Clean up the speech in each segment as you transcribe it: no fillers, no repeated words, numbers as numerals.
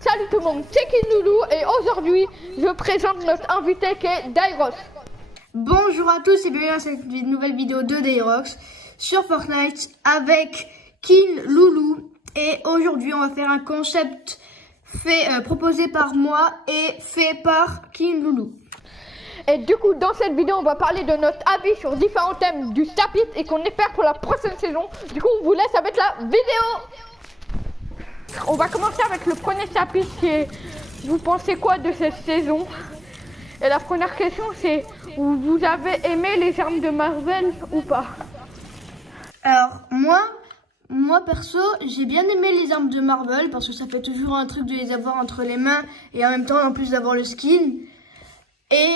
Salut tout le monde, c'est Kinloulou et aujourd'hui je présente notre invité qui est Dairox. Bonjour à tous et bienvenue dans cette nouvelle vidéo de Dairox sur Fortnite avec Kinloulou. Et aujourd'hui on va faire un concept proposé par moi et fait par Kinloulou. Et du coup dans cette vidéo on va parler de notre avis sur différents thèmes du chapitre et qu'on espère pour la prochaine saison. Du coup on vous laisse avec la vidéo. On va commencer avec le premier chapitre qui est vous pensez quoi de cette saison? Et la première question c'est vous avez aimé les armes de Marvel ou pas? Alors moi perso j'ai bien aimé les armes de Marvel parce que ça fait toujours un truc de les avoir entre les mains et en même temps en plus d'avoir le skin. Et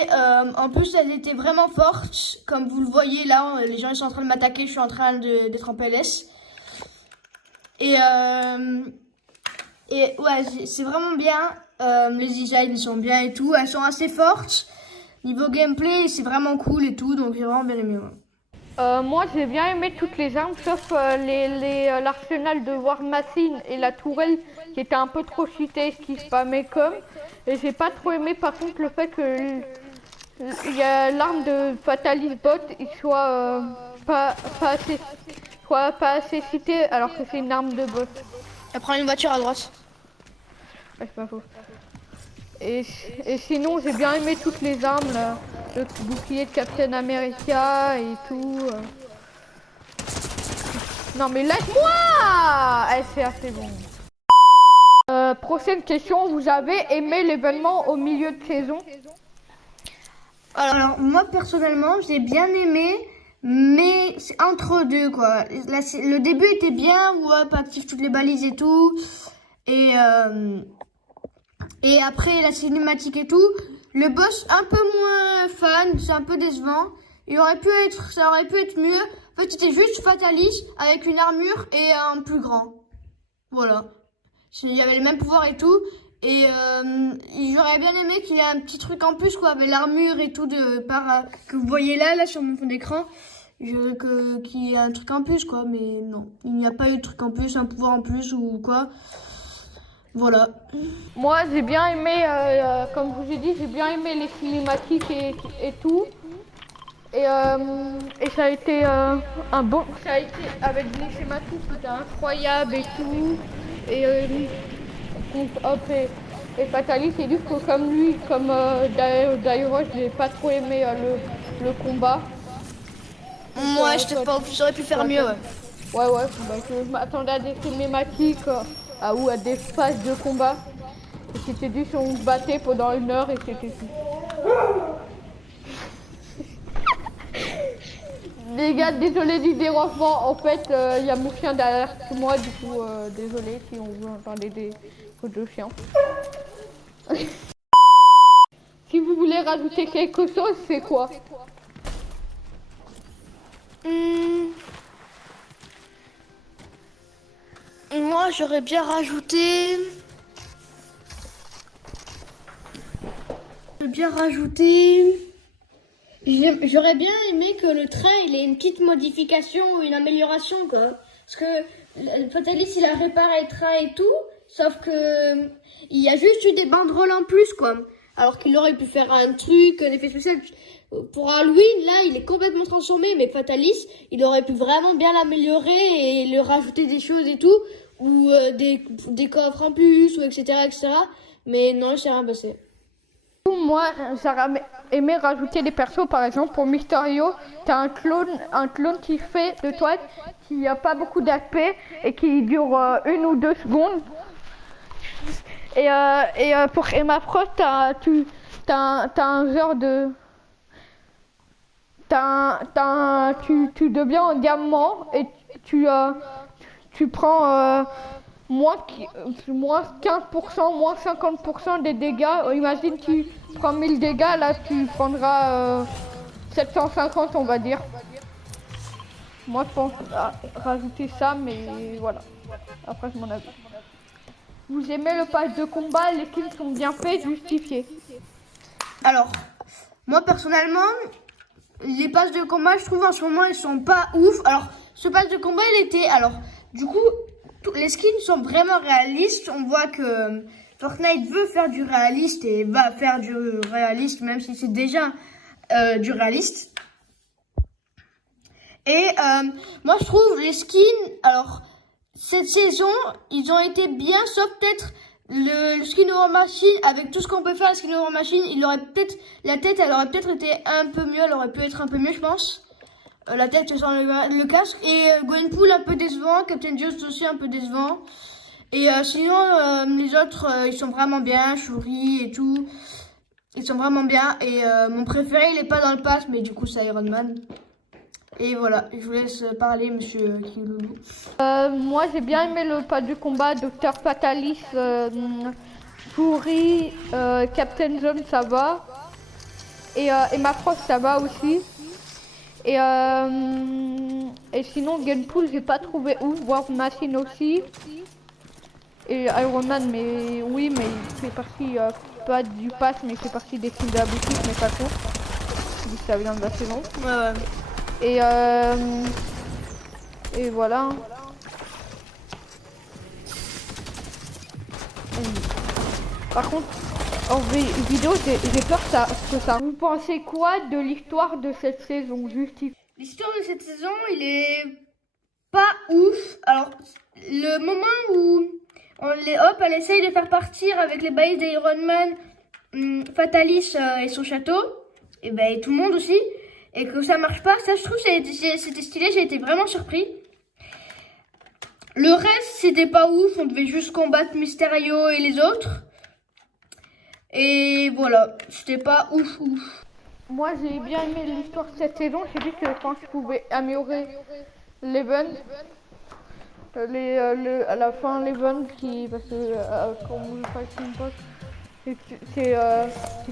en plus elles étaient vraiment fortes, comme vous le voyez là, les gens ils sont en train de m'attaquer, je suis en train d'être en PLS. Et ouais, c'est vraiment bien, les designs sont bien et tout, elles sont assez fortes. Niveau gameplay c'est vraiment cool et tout, donc j'ai vraiment bien aimé. Ouais. Moi j'ai bien aimé toutes les armes sauf l'arsenal de War Machine et la tourelle qui était un peu trop cheatée, qui spammait comme. Et j'ai pas trop aimé par contre le fait que il y a l'arme de Fatalis Bot il soit pas assez cité alors que c'est une arme de bot. Elle prend une voiture à droite. Ouais, c'est pas faux. Et sinon j'ai bien aimé toutes les armes là. Le bouclier de Captain America et tout. Non mais laisse-moi! C'est assez bon. Prochaine question, vous avez aimé l'événement au milieu de saison? Alors moi personnellement j'ai bien aimé, mais c'est entre deux quoi. Là, le début était bien, où hop active toutes les balises et tout, et après la cinématique et tout, le boss un peu moins fan, c'est un peu décevant. Ça aurait pu être mieux. En fait c'était juste Fatalis avec une armure et un plus grand. Voilà. Il y avait les mêmes pouvoirs et tout. Et j'aurais bien aimé qu'il ait un petit truc en plus quoi, avec l'armure et tout que vous voyez là sur mon fond d'écran. Qu'il y ait un truc en plus quoi, mais non. Il n'y a pas eu de truc en plus, un pouvoir en plus ou quoi. Voilà. Moi j'ai bien aimé, comme je vous ai dit, j'ai bien aimé les cinématiques et tout. Et ça a été avec les cinématiques, c'était incroyable et tout. Et Hop et Fatalis, c'est juste que comme Dairox, j'ai pas trop aimé le combat. Moi j'aurais pu faire mieux. Ouais. Ouais, bah, je m'attendais à des cinématiques ou à des phases de combat. Et c'était juste on se battait pendant 1 heure et c'était tout. Les gars, désolé du dérangement, en fait il y a mon chien derrière moi, du coup désolé si vous entendez des coups de chien. Si vous voulez rajouter quelque chose, c'est quoi? Moi j'aurais bien rajouté... J'aurais bien aimé que le train il ait une petite modification ou une amélioration quoi. Parce que Fatalis il a réparé le train et tout, sauf que il y a juste eu des banderoles en plus quoi. Alors qu'il aurait pu faire un truc, un effet spécial. Pour Halloween là il est complètement transformé, mais Fatalis il aurait pu vraiment bien l'améliorer et le rajouter des choses et tout, ou des coffres en plus, ou etc. Mais non, c'est rien passé. Moi, j'aurais aimé rajouter des persos, par exemple pour Mysterio, t'as un clone qui fait de toi, qui a pas beaucoup d'AP et qui dure 1 ou 2 secondes. Et pour Emma Frost, t'as un genre de... Tu deviens un diamant et tu prends... moins 15%, moins 50% des dégâts. Imagine tu prends 1000 dégâts, là tu prendras 750 on va dire. Moi je pense rajouter ça, mais voilà. Après je m'en avais. Vous aimez le pass de combat, les kills sont bien faits, justifiés? Alors, moi personnellement, les passes de combat je trouve en ce moment ils sont pas ouf. Alors, ce pass de combat il était... Alors, du coup... Les skins sont vraiment réalistes. On voit que Fortnite veut faire du réaliste et va faire du réaliste, même si c'est déjà du réaliste. Et moi je trouve les skins, alors cette saison, ils ont été bien, sauf peut-être le skin War Machine, avec tout ce qu'on peut faire, le skin War Machine, il aurait peut-être, la tête, elle aurait peut-être été un peu mieux, elle aurait pu être un peu mieux, je pense. La tête sans le casque. Et Gwenpool un peu décevant, Captain Jones aussi un peu décevant. Et sinon, les autres, ils sont vraiment bien, Shuri et tout. Ils sont vraiment bien. Et mon préféré, il est pas dans le pass, mais du coup, c'est Iron Man. Et voilà, je vous laisse parler, monsieur Kiloulou. Moi, j'ai bien aimé le pas du combat, Docteur Fatalis, Shuri, Captain John, ça va. Et Emma Frost, ça va aussi. Et sinon, Gwenpool, j'ai pas trouvé ouf. War Machine aussi. Et Iron Man, mais oui, mais il fait partie, pas du pass, mais il fait partie des films de la boutique, mais pas trop. Vu que ça vient de la saison. Ouais. Et voilà. Par contre, en vidéo, j'ai peur que ça. Vous pensez quoi de l'histoire de cette saison, Justice? L'histoire de cette saison, il est pas ouf. Alors, le moment où elle essaye de faire partir avec les bails d'Iron Man, Fatalis et son château, et ben tout le monde aussi, et que ça marche pas, ça je trouve c'était stylé, j'ai été vraiment surpris. Le reste, c'était pas ouf, on devait juste combattre Mysterio et les autres. Et voilà, c'était pas ouf. Moi, j'ai bien aimé l'histoire de cette saison. J'ai vu que quand je pouvais améliorer l'event, à la fin l'event parce que quand vous faites une pause,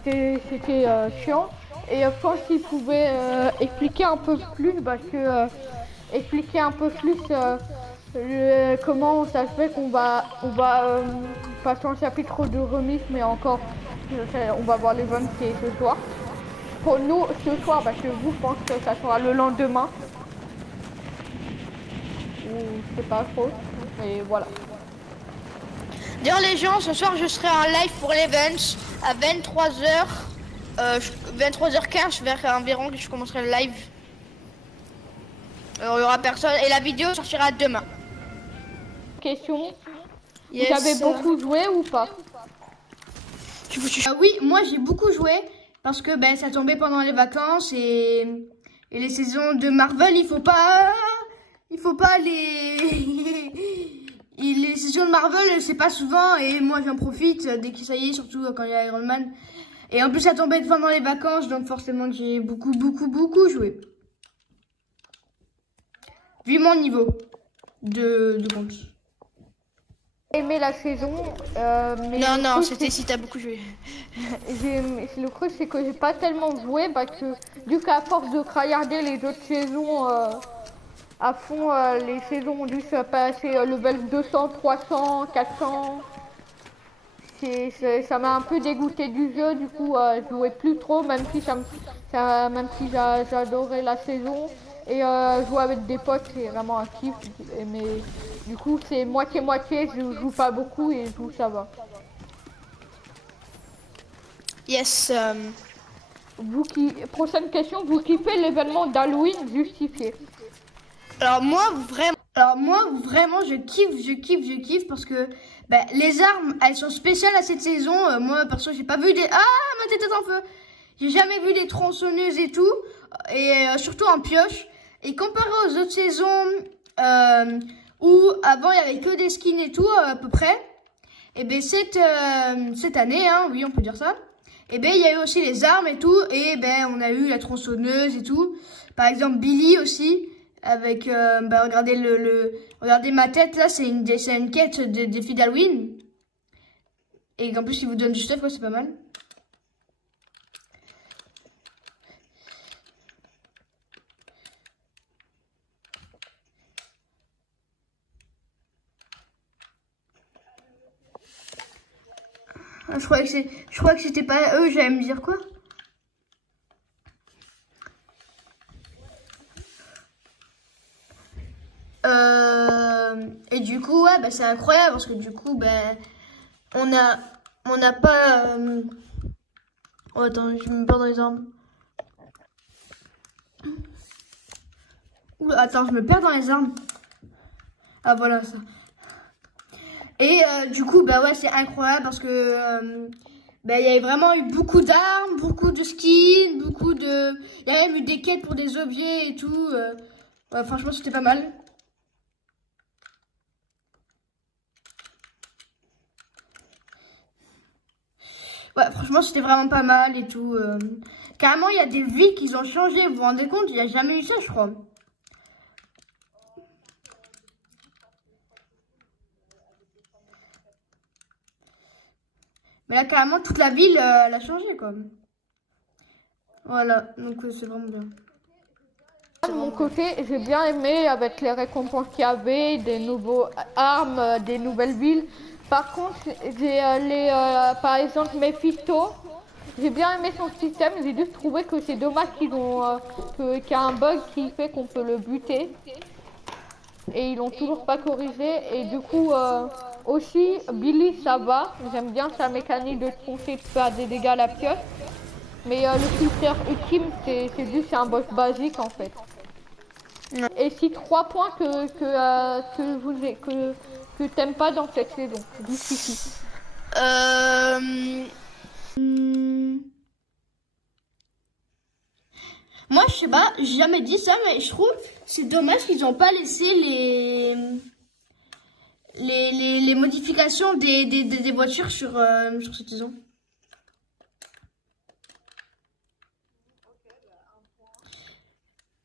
c'était chiant. Et quand il pouvait expliquer un peu plus, comment ça se fait qu'on va passer un chapitre de remise, mais encore on va voir l'event qui est ce soir. Pour nous ce soir, parce que vous pensez que ça sera le lendemain. Ou je sais pas trop. Et voilà. D'ailleurs les gens, ce soir je serai en live pour l'event à 23h. 23h15 vers environ que je commencerai le live. Alors, il y aura personne et la vidéo sortira demain. Question. Yes. Vous avez beaucoup joué ou pas? Oui, moi j'ai beaucoup joué parce que ça tombait pendant les vacances et les saisons de Marvel, il faut pas les saisons de Marvel, c'est pas souvent et moi j'en profite dès que ça y est, surtout quand il y a Iron Man. Et en plus ça tombait pendant les vacances, donc forcément j'ai beaucoup joué. Vu mon niveau de compte. Aimé la saison, mais non, c'était si t'as beaucoup joué. Le truc c'est que j'ai pas tellement joué parce que du qu'à force de regarder les autres saisons à fond, les saisons ont dû se passer level 200, 300, 400. Ça m'a un peu dégoûté du jeu, du coup je jouais plus trop, même si j'adorais la saison. Et jouer avec des potes c'est vraiment un kiff, mais du coup c'est moitié-moitié, je joue pas beaucoup et je joue ça va. Yes. Prochaine question, vous kiffez l'événement d'Halloween justifié? Alors moi vraiment je kiffe parce que les armes elles sont spéciales à cette saison. Moi perso j'ai pas vu des ma tête est en feu. J'ai jamais vu des tronçonneuses et tout et surtout en pioche. Et comparé aux autres saisons où avant il y avait que des skins et tout à peu près, et cette année oui on peut dire ça. Et il y a eu aussi les armes et tout et on a eu la tronçonneuse et tout. Par exemple Billy aussi. Avec regardez ma tête là, c'est une quête des filles d'Halloween et en plus ils vous donnent du stuff, c'est pas mal. Je crois que c'était pas eux, j'allais me dire quoi. Et du coup, c'est incroyable parce que du coup, on a On n'a pas... Oh, attends, je me perds dans les armes. Oula, attends, je me perds dans les armes. Ah, voilà, ça. Et du coup, bah ouais, c'est incroyable parce que... bah, il y avait vraiment eu beaucoup d'armes, beaucoup de skins, beaucoup de... Il y a même eu des quêtes pour des objets et tout. Ouais, franchement, c'était pas mal. Ouais, franchement, c'était vraiment pas mal et tout. Carrément, il y a des vies qui ont changé. Vous vous rendez compte? Il n'y a jamais eu ça, je crois. Mais là, carrément, toute la ville, elle a changé, quoi. Voilà, donc c'est vraiment bien. De mon côté, j'ai bien aimé avec les récompenses qu'il y avait, des nouveaux armes, des nouvelles villes. Par contre, par exemple, Mephisto, j'ai bien aimé son système. J'ai juste trouvé que c'est dommage qu'il y a un bug qui fait qu'on peut le buter. Et ils l'ont toujours pas corrigé. Et du coup, aussi, Billy, ça va. J'aime bien sa mécanique de troncer, de faire des dégâts à la pioche. Mais le filtreur ultime, c'est un boss basique en fait. Et si 3 points que t'aimes pas dans cette saison, justifie. Moi, je sais pas, j'ai jamais dit ça, mais je trouve c'est dommage qu'ils n'ont pas laissé les modifications des voitures sur cette saison.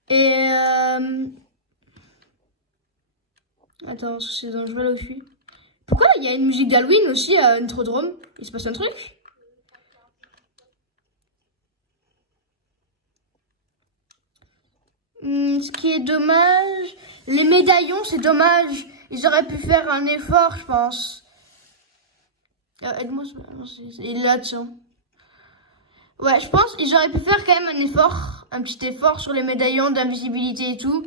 Et attends, c'est dans Jouer aussi. Pourquoi il y a une musique d'Halloween aussi à Introdrome? Il se passe un truc? Ce qui est dommage, les médaillons, c'est dommage. Ils auraient pu faire un effort, je pense. Aide-moi, il est là, tiens. Ouais, je pense qu'ils auraient pu faire quand même un effort, un petit effort sur les médaillons d'invisibilité et tout.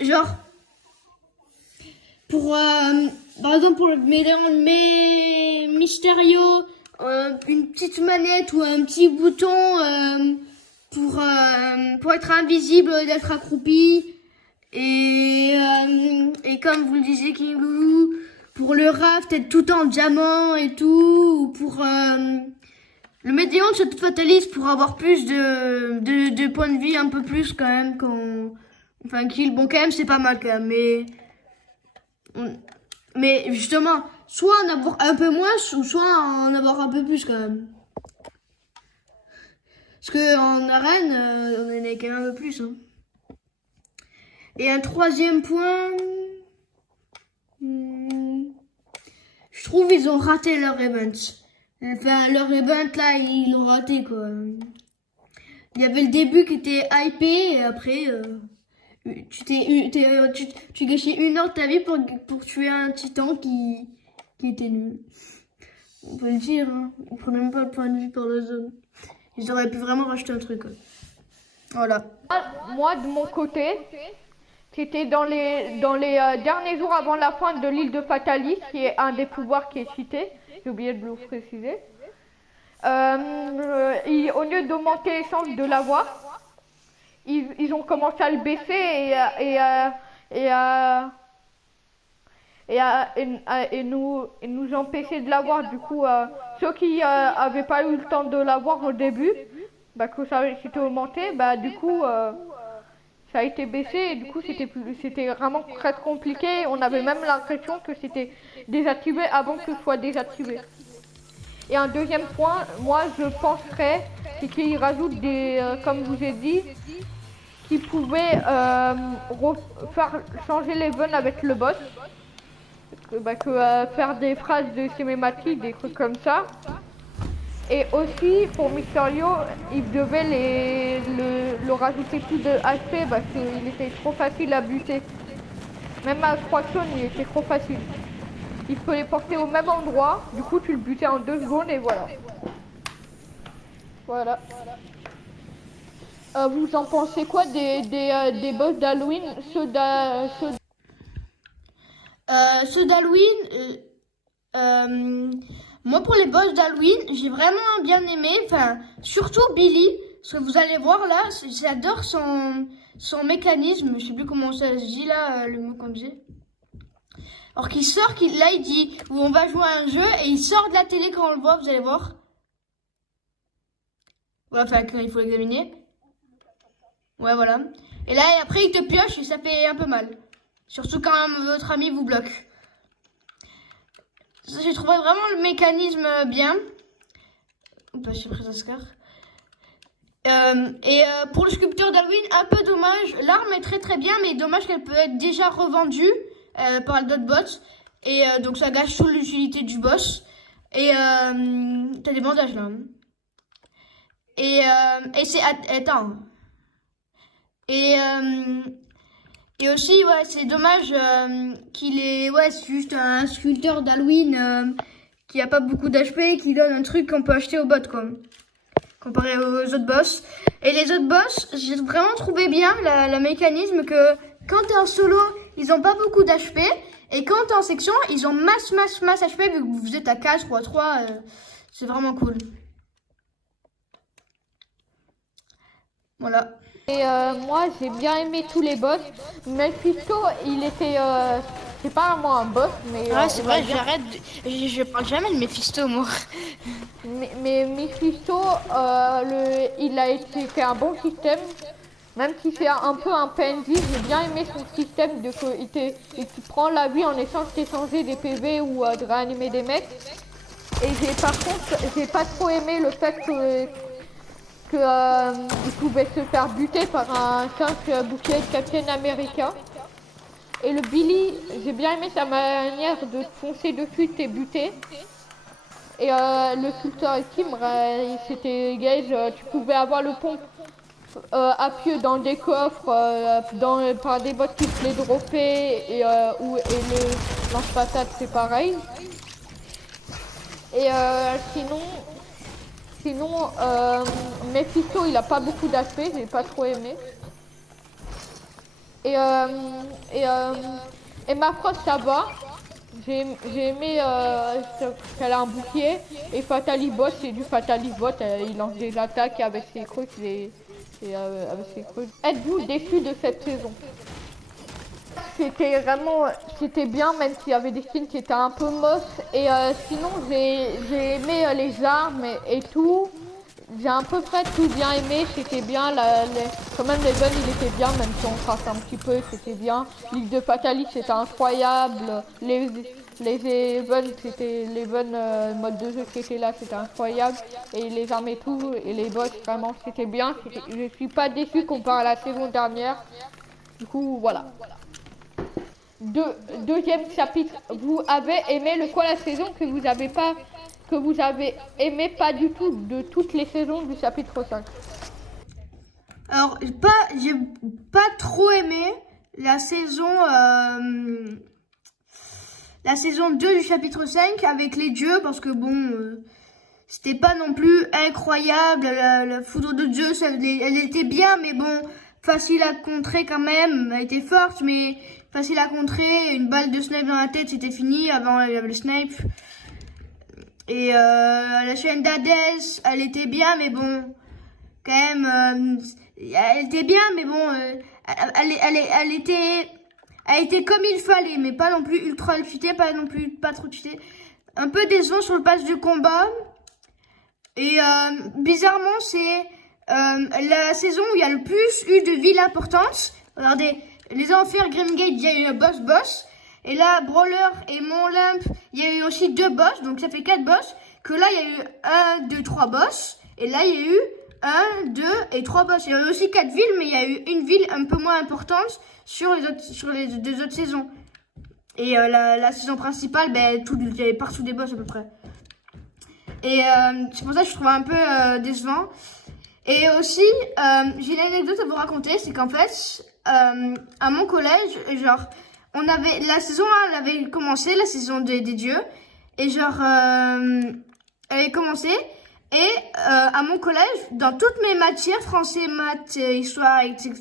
Genre, pour, par exemple, pour le médaillon Mysterio, une petite manette ou un petit bouton pour être invisible, d'être accroupi. Et comme vous le disiez, King Loulou, pour le raft, être tout en diamant et tout, ou pour le médaillon de cette fataliste pour avoir plus de points de vie, un peu plus quand même, enfin, kill. Bon, quand même, c'est pas mal quand même, mais justement, soit en avoir un peu moins, ou soit en avoir un peu plus quand même. Parce que en arène, on en avait quand même un peu plus, hein. Et un troisième point, je trouve ils ont raté leur event. Enfin, leur event là, ils l'ont raté quoi. Il y avait le début qui était hypé et après, tu gâchais 1 heure de ta vie pour tuer un titan qui était nul. On peut le dire, hein. Ils prenaient même pas le point de vue par la zone. Ils auraient pu vraiment racheter un truc. Quoi. Voilà. Moi, de mon côté, c'était dans les derniers jours avant la fin de l'île de Fatalis, qui est un des pouvoirs qui est cité. J'ai oublié de le préciser. Au lieu d'augmenter les chances de l'avoir, ils ont commencé à le baisser et nous empêcher de l'avoir. Du coup, ceux qui avaient pas eu le temps de l'avoir au début, bah, que ça s'était augmenté, bah, du coup, ça a été baissé et du coup, c'était vraiment très compliqué. On avait même l'impression que c'était désactivé avant que ce soit désactivé. Et un deuxième point, moi, je penserais, c'est qu'ils rajoutent comme je vous ai dit, qui pouvaient faire changer les l'event avec le boss. Faire des phrases de cinématique, des trucs comme ça. Et aussi pour Mysterio, ils devaient le rajouter plus de HP parce qu'il était trop facile à buter. Même à 3 zones, il était trop facile. Il faut les porter au même endroit, du coup tu le butais en 2 secondes et voilà. Voilà. Vous en pensez quoi des boss d'Halloween, ceux d'Halloween, Moi, pour les boss d'Halloween, j'ai vraiment bien aimé. Enfin, surtout Billy. Parce que vous allez voir là, j'adore son mécanisme. Je sais plus comment ça se dit là, le mot qu'on dit. Alors qu'il sort, là il dit où on va jouer à un jeu et il sort de la télé quand on le voit, vous allez voir. Voilà, enfin, il faut l'examiner. Ouais, voilà. Et là, après, il te pioche et ça fait un peu mal. Surtout quand votre ami vous bloque. J'ai trouvé vraiment le mécanisme bien. Oups, j'ai pris Oscar. Pour le sculpteur d'Halloween, un peu dommage. L'arme est très très bien, mais dommage qu'elle peut être déjà revendue par d'autres bots. Et donc ça gâche toute l'utilité du boss. Et t'as des bandages là. Et c'est... Attends. Et aussi, ouais, c'est dommage qu'il est... Ouais, c'est juste un sculpteur d'Halloween qui a pas beaucoup d'HP, qui donne un truc qu'on peut acheter au bot, quoi. Comparé aux autres boss. Et les autres boss, j'ai vraiment trouvé bien le mécanisme que quand t'es en solo, ils ont pas beaucoup d'HP. Et quand t'es en section, ils ont masse HP, vu que vous êtes à 4 ou à 3. C'est vraiment cool. Voilà. Et moi, j'ai bien aimé tous les boss. Mephisto, il était... c'est pas vraiment un boss, mais... Ouais, c'est vrai, j'arrête. Je parle jamais de Mephisto, moi. Mais Mephisto, il a été fait un bon système. Même si c'est un peu un PNJ, j'ai bien aimé son système de que il te prend la vie en échange d'échanger des PV ou de réanimer des mecs. Et par contre, j'ai pas trop aimé le fait il pouvait se faire buter par un simple bouclier de Captain America. Et le Billy, j'ai bien aimé sa manière de foncer dessus et buter. Et le sculpteur Kim, c'était gage, tu pouvais avoir le pont appuyé dans des coffres, par des bots qui se les droppaient, et le lance-patate c'est pareil. Et sinon, Mephisto il a pas beaucoup d'HP, j'ai pas trop aimé. Et Macross ça va. J'ai aimé qu'elle a un bouclier. Et Fatalibot, c'est du Fatalibot, il lance des attaques avec ses trucs. Êtes-vous déçu de cette saison? C'était bien, même s'il y avait des skins qui étaient un peu moches. Et sinon, j'ai aimé les armes et tout. J'ai à peu près tout bien aimé, c'était bien, quand même les guns il était bien, même si on crache un petit peu, c'était bien. Ligue de Fatalis c'était incroyable, les events, c'était les events mode de jeu qui étaient là, c'était incroyable. Et les armes et tout, et les boss vraiment c'était bien, je suis pas déçu comparé à la saison dernière. Du coup voilà. Deuxième chapitre, vous avez aimé quoi la saison que vous avez aimé pas du tout de toutes les saisons du chapitre 5? Alors, j'ai pas trop aimé la saison 2 du chapitre 5 avec les dieux, parce que bon, c'était pas non plus incroyable. La foudre de Dieu, elle était bien, mais bon, facile à contrer quand même. Elle était forte, mais facile à contrer. Une balle de snipe dans la tête, c'était fini. Avant, il y avait le snipe. Et la chaîne d'Hadès, elle était bien, mais bon, quand même, elle était bien, mais bon, elle était comme il fallait, mais pas non plus ultra cheatée, pas non plus pas trop cheatée. Un peu décevant sur le pass du combat. Et bizarrement, c'est la saison où il y a le plus eu de villes importantes. Regardez, les enfers, Grimgate, il y a eu un boss. Et là, Brawler et Montlimp, il y a eu aussi 2 boss, donc ça fait 4 boss. Que là, il y a eu 1, 2, 3 boss. Et là, il y a eu 1, 2 et 3 boss. Il y a eu aussi 4 villes, mais il y a eu une ville un peu moins importante sur les 2 autres saisons. Et la saison principale, ben, il y avait partout des boss à peu près. Et c'est pour ça que je trouve un peu décevant. Et aussi, j'ai une anecdote à vous raconter, c'est qu'en fait, à mon collège, genre... la saison 1, elle avait commencé, la saison des dieux. Et genre, elle avait commencé. Et à mon collège, dans toutes mes matières, français, maths, histoire, etc.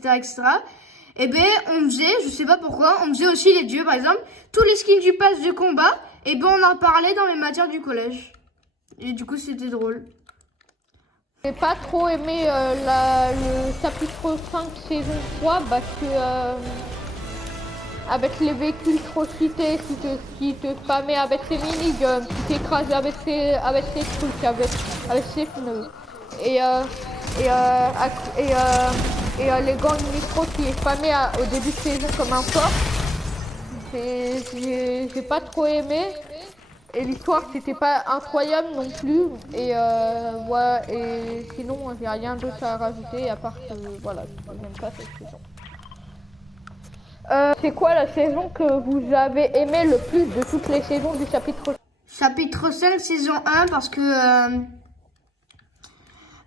Et ben, on faisait, je sais pas pourquoi, on faisait aussi les dieux, par exemple. Tous les skins du pass de combat, et ben, on en parlait dans les matières du collège. Et du coup, c'était drôle. J'ai pas trop aimé le chapitre 5 saison 3 parce que avec les véhicules trop cités qui te spammaient avec ses miniguns, qui t'écrasaient avec ses trucs, avec ses pneus. Et les gangs micro qui spammaient au début de saison comme un porc. J'ai pas trop aimé. Et l'histoire c'était pas incroyable non plus. Et ouais, et sinon j'ai rien d'autre à rajouter à part que voilà, j'aime pas cette saison. C'est quoi la saison que vous avez aimé le plus de toutes les saisons du chapitre? Chapitre 5, saison 1, parce que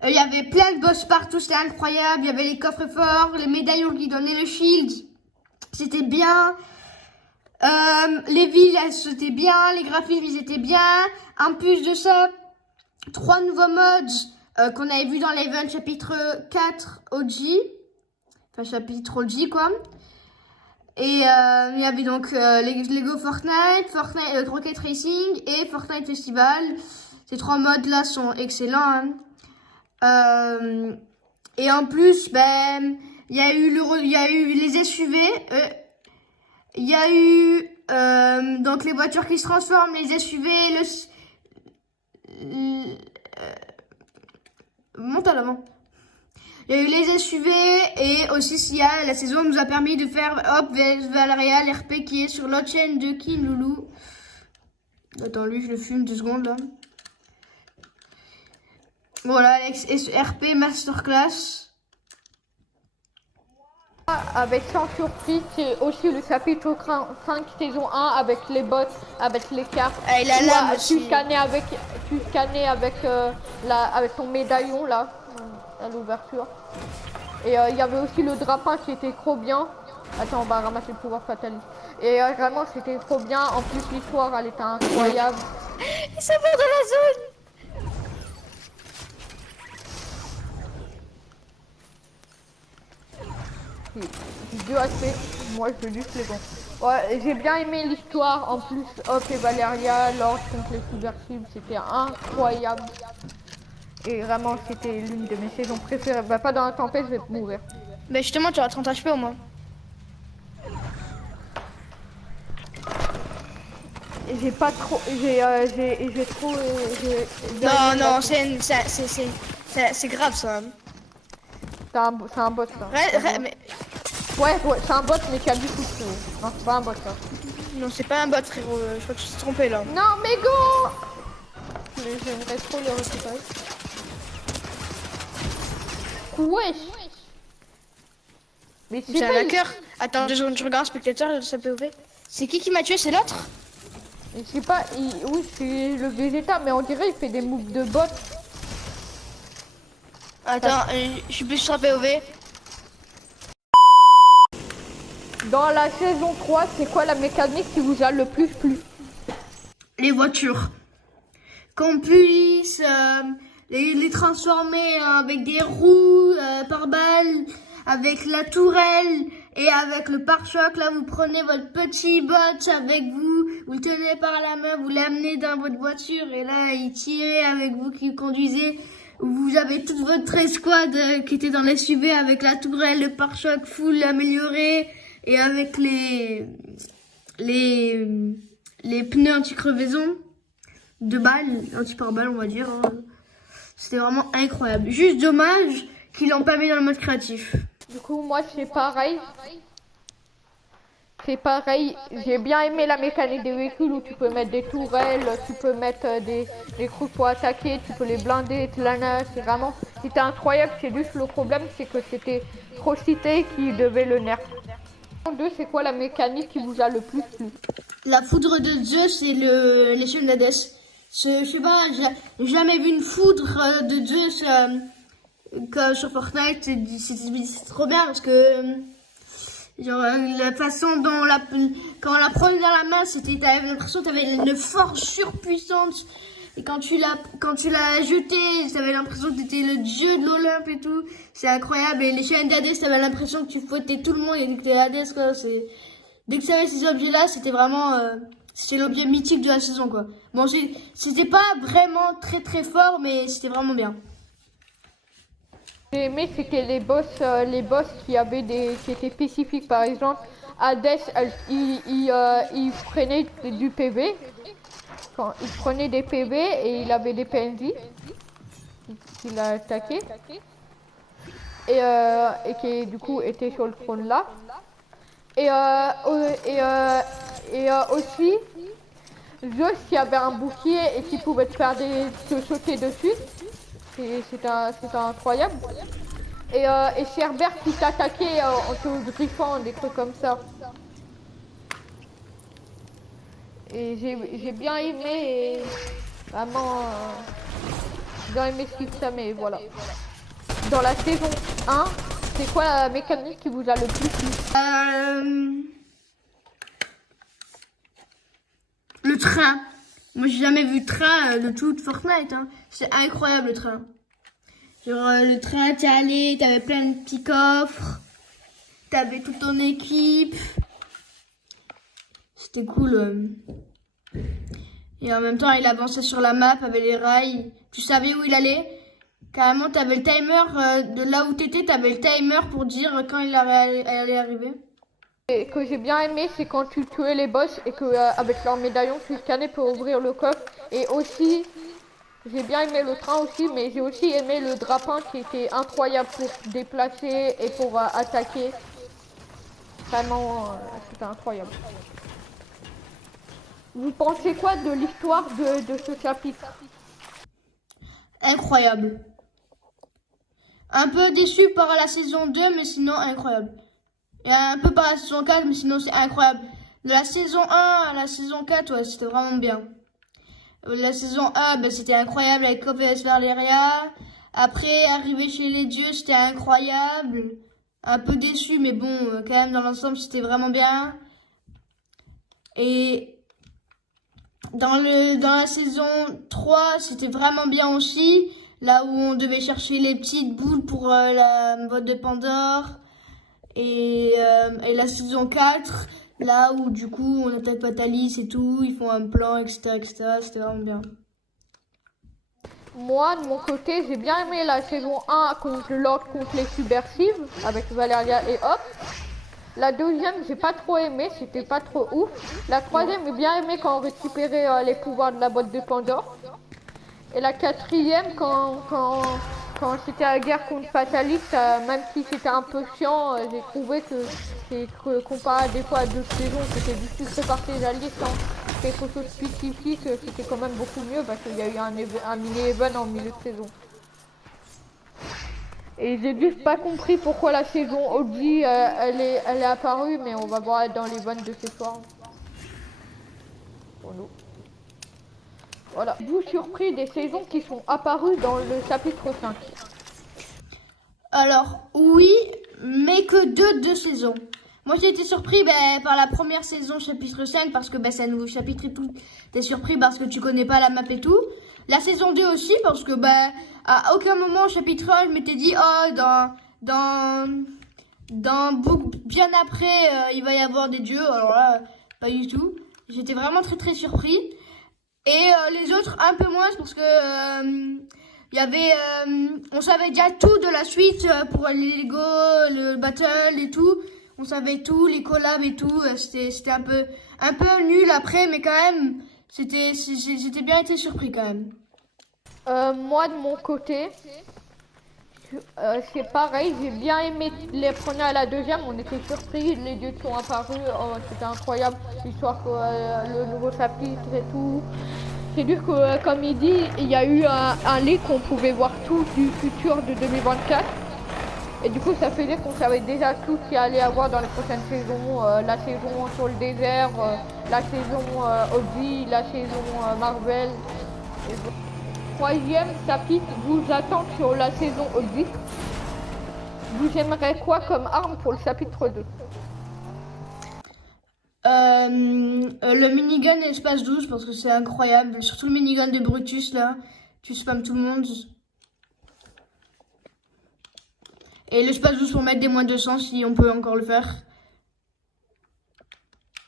il y avait plein de boss partout, c'était incroyable. Il y avait les coffres forts, les médaillons qui donnaient le shield. C'était bien. Les villes, c'était bien. Les graphismes, ils étaient bien. En plus de ça, 3 nouveaux mods qu'on avait vu dans l'event chapitre 4 OG. Enfin, chapitre OG, quoi. Et il y avait donc Lego Fortnite, Rocket Racing et Fortnite Festival. Ces 3 modes là sont excellents. Hein. Et en plus, ben, il y a eu les SUV. Il y a eu donc les voitures qui se transforment, les SUV, monte à l'avant. Il y a eu les SUV et aussi la saison nous a permis de faire hop Valeria l'RP qui est sur l'autre chaîne de King Loulou. Attends, lui je le fume 2 secondes là. Voilà, Alex RP Masterclass. Avec sans surprise, c'est aussi le chapitre 5 saison 1 avec les bots, avec les cartes. Ah, il a l'âme aussi. Tu scannais avec ton médaillon là, à l'ouverture. Et il y avait aussi le drapin qui était trop bien. Attends, on va ramasser le pouvoir fataliste. Et vraiment, c'était trop bien. En plus, l'histoire, elle était incroyable. Il s'en va dans la zone. J'ai 2 aspects, moi je veux juste les bons. Ouais, j'ai bien aimé l'histoire, en plus Hop et Valeria, l'ordre contre les subversibles, c'était incroyable. Et vraiment c'était l'une de mes saisons préférées. Bah pas dans la tempête, je vais mourir. Mais justement tu auras 30 HP au moins. J'ai pas trop, j'ai trop... Non, c'est grave ça. C'est un bot ça. Mais... Ouais, c'est un bot mais qui a du coup frérot. Non, c'est pas un bot ça. Non, c'est pas un bot frérot, je crois que tu t'es trompé là. Non mais go. Mais j'aimerais trop les récupérer. Wesh. Mais J'ai un hacker. Attends, 2 secondes, je regarde spectateur de sa POV. C'est qui m'a tué? C'est l'autre? Je sais pas, oui c'est le Vegeta, mais on dirait il fait des moves de bot. Attends, je suis plus sur la POV. Dans la saison 3, c'est quoi la mécanique qui vous a le plus plu? Les voitures. Qu'on puisse les transformer avec des roues par balle, avec la tourelle et avec le pare-choc. Là, vous prenez votre petit bot avec vous, vous le tenez par la main, vous l'amenez dans votre voiture et là, il tirait avec vous qui conduisez. Vous avez toute votre escouade qui était dans les SUV avec la tourelle, le pare-choc full amélioré et avec les pneus anti-crevaison de balles, anti-pare-balles on va dire. Hein. C'était vraiment incroyable. Juste dommage qu'ils l'ont pas mis dans le mode créatif. Du coup, moi c'est pareil. C'est pareil, j'ai bien aimé la mécanique des véhicules où tu peux mettre des tourelles, tu peux mettre des crocs pour attaquer, tu peux les blinder, c'est vraiment, c'était incroyable. C'est juste le problème, c'est que c'était trop cité qui devait le nerf. Deux, c'est quoi la mécanique qui vous a le plus plu? La foudre de Zeus et l'échelle d'Hadès. Je sais pas, j'ai jamais vu une foudre de Zeus comme sur Fortnite. C'est trop bien parce que genre la façon dont quand on la prenait dans la main, t'avais l'impression que t'avais une force surpuissante. Et quand tu l'as jeté, t'avais l'impression que t'étais le dieu de l'Olympe et tout. C'est incroyable. Et les chaînes d'Hadès, t'avais l'impression que tu fouettais tout le monde et que t'étais Hades, quoi. Dès que t'avais ces objets-là, c'était vraiment c'était l'objet mythique de la saison, quoi. Bon, c'était pas vraiment très très fort, mais c'était vraiment bien. J'ai aimé, c'était les boss qui étaient spécifiques. Par exemple, Hades, il prenait du PV. Quand il prenait des PV et il avait des PNJ qu'il a attaqué. Et qui du coup était sur le trône là. Aussi, Zeus qui avait un bouclier et qui pouvait te sauter dessus. C'était incroyable. Et Cerbère qui t'attaquait en te griffant, des trucs comme ça. Et j'ai bien aimé, et vraiment, bien aimé suivre ça, mais voilà. Dans la saison 1, c'est quoi la mécanique qui vous a le plus plu? Le train. Moi, j'ai jamais vu de train de toute Fortnite. Hein. C'est incroyable le train. Genre le train, t'es allé, t'avais plein de petits coffres, t'avais toute ton équipe. C'était cool. Et en même temps, il avançait sur la map avec les rails. Tu savais où il allait. Carrément, t'avais le timer de là où t'étais, t'avais le timer pour dire quand il allait arriver. Et que j'ai bien aimé, c'est quand tu tuais les boss et que avec leur médaillon, tu scannais pour ouvrir le coffre. Et aussi, j'ai bien aimé le train aussi, mais j'ai aussi aimé le grappin qui était incroyable pour se déplacer et pour attaquer. Vraiment, c'était incroyable. Vous pensez quoi de l'histoire de ce chapitre? Incroyable. Un peu déçu par la saison 2, mais sinon incroyable. Et un peu par la saison 4, mais sinon c'est incroyable. De la saison 1 à la saison 4, ouais, c'était vraiment bien. La saison 1, ben, c'était incroyable avec Cobb vs Valeria. Après, arriver chez les dieux, c'était incroyable. Un peu déçu, mais bon, quand même, dans l'ensemble, c'était vraiment bien. Et dans la saison 3, c'était vraiment bien aussi. Là où on devait chercher les petites boules pour la boîte de Pandore. Et la saison 4, là où du coup on attaque Patalis et tout, ils font un plan, etc. etc. C'était vraiment bien. Moi, de mon côté, j'ai bien aimé la saison 1 contre l'ordre contre les subversives avec Valeria et Hop. La deuxième, j'ai pas trop aimé, c'était pas trop ouf. La troisième, j'ai bien aimé quand on récupérait les pouvoirs de la boîte de Pandore. Et la quatrième, quand c'était à la guerre contre Fatalis, même si c'était un peu chiant, j'ai trouvé que comparé des fois à d'autres saisons, c'était juste par tes alliés sans quelque chose de spécifique, c'était quand même beaucoup mieux parce qu'il y a eu un mini-event en milieu de saison. Et j'ai juste pas compris pourquoi la saison OG elle est apparue, mais on va voir dans l'event de ce soir. Pour nous. Voilà. Vous surpris des saisons qui sont apparues dans le chapitre 5? Alors, oui, mais que deux saisons. Moi, j'ai été surpris par la première saison, chapitre 5, parce que c'est un nouveau chapitre et tout. T'es surpris parce que tu connais pas la map et tout. La saison 2 aussi, parce que à aucun moment, chapitre 1, je m'étais dit, oh, bien après, il va y avoir des dieux. Alors là, pas du tout. J'étais vraiment très très surpris. Et les autres, un peu moins, parce que il y avait, on savait déjà tout de la suite pour les Lego, le battle et tout. On savait tout, les collabs et tout. C'était un peu nul après, mais quand même, j'étais bien été surpris quand même. Moi de mon côté, c'est pareil, j'ai bien aimé les premières et la deuxième, on était surpris, les dieux sont apparus, oh, c'était incroyable, l'histoire, le nouveau chapitre et tout. C'est dur que, comme il dit, il y a eu un leak, on pouvait voir tout du futur de 2024. Et du coup, ça faisait qu'on savait déjà tout ce qu'il allait avoir dans les prochaines saisons, la saison sur le désert, la saison OG, la saison Marvel. Troisième chapitre vous attend sur la saison OG. Vous aimeriez quoi comme arme pour le chapitre 2? Le minigun espace 12 parce que c'est incroyable, surtout le minigun de Brutus là, tu spams tout le monde. Et l'espace 12 pour mettre des moins 200 si on peut encore le faire.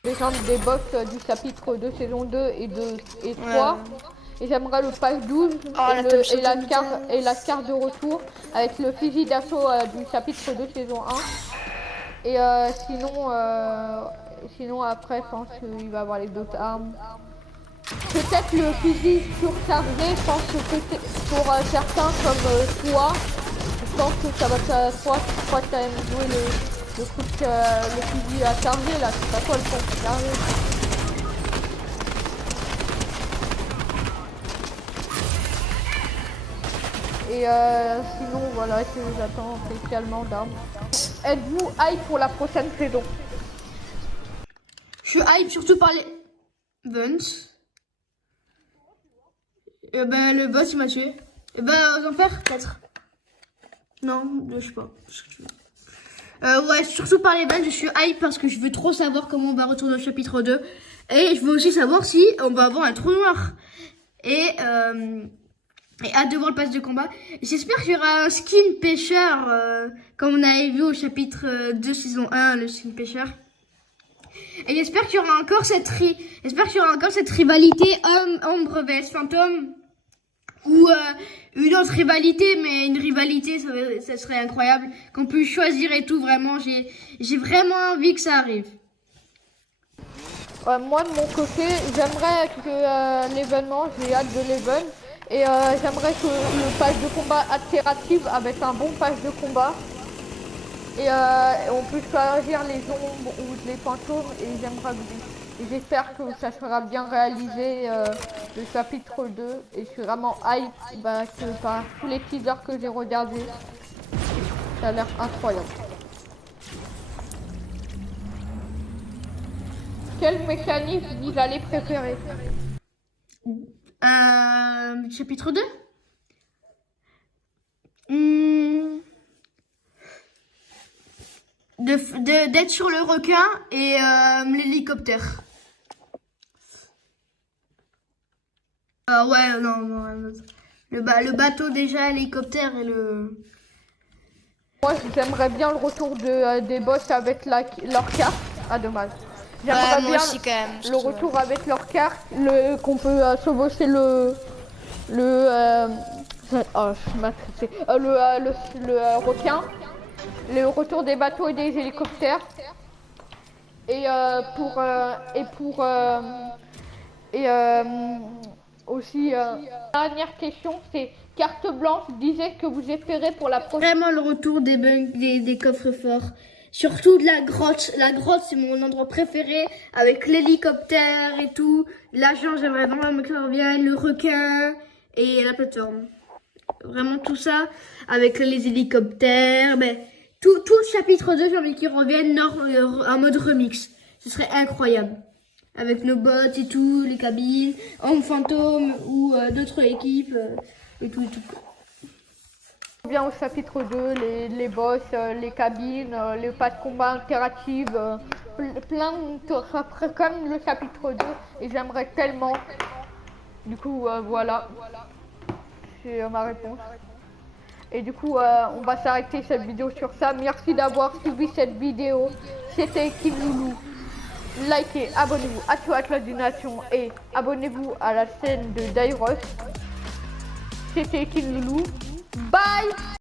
exemple des boss du chapitre 2 saison 2 et 3. Et j'aimerais le page 12 et la carte de retour avec le fusil d'assaut du chapitre 2 saison 1. Et sinon après je pense qu'il va y avoir les autres armes. Peut-être le fusil surchargé, je pense que pour certains comme toi, je pense que ça va être toi qui crois que tu as joué le fusil à charger là, c'est pas toi le fusil chargé. Et sinon voilà ce que j'attends spécialement d'armes. Êtes-vous hype pour la prochaine saison? Je suis hype surtout par les events. Le boss il m'a tué. Aux enfers peut-être. Non, je sais pas. Ouais, surtout par les events, je suis hype parce que je veux trop savoir comment on va retourner au chapitre 2. Et je veux aussi savoir si on va avoir un trou noir. Et hâte de voir le pass de combat. J'espère qu'il y aura un skin pêcheur, comme on avait vu au chapitre 2 saison 1, le skin pêcheur. Et j'espère qu'il y aura encore cette rivalité ombre vs fantôme. Ou une autre rivalité, mais une rivalité, ça serait incroyable. Qu'on puisse choisir et tout, vraiment. J'ai vraiment envie que ça arrive. Moi de mon côté, j'aimerais que l'événement, j'ai hâte de l'événement. Et j'aimerais que le pass de combat interactif avec un bon pass de combat. Et on peut choisir les ombres ou les fantômes. Et j'espère que ça sera bien réalisé le chapitre 2. Et je suis vraiment hype que par tous les teasers que j'ai regardés. Ça a l'air incroyable. Quel mécanisme vous allez préférer? Chapitre 2 d'être sur le requin et l'hélicoptère. Ouais, non. Le bateau déjà, l'hélicoptère et le... Moi j'aimerais bien le retour des boss avec leur carte. Ah dommage. J'aimerais bien aussi, quand même, le retour avec leur carte, qu'on peut chevaucher le requin, le retour des bateaux et des hélicoptères. Et aussi dernière question, c'est carte blanche disait que vous espérez pour la prochaine. Vraiment le retour des coffres forts. Surtout de la grotte. La grotte, c'est mon endroit préféré. Avec l'hélicoptère et tout. L'agent, j'aimerais vraiment que ça revienne. Le requin et la plateforme. Vraiment tout ça. Avec les hélicoptères. Tout le chapitre 2, j'ai envie qu'il revienne en mode remix. Ce serait incroyable. Avec nos bots et tout, les cabines, hommes fantômes ou d'autres équipes. Et tout. Bien au chapitre 2, les boss, les cabines, les pas de combat interactifs, plein de comme le chapitre 2 et j'aimerais tellement. Du coup voilà, c'est ma réponse. Et du coup on va s'arrêter cette vidéo sur ça. Merci d'avoir suivi cette vidéo. C'était King Loulou. Likez, abonnez-vous, activez la cloche des nations et abonnez-vous à la chaîne de Dairos. C'était King Loulou. Bye.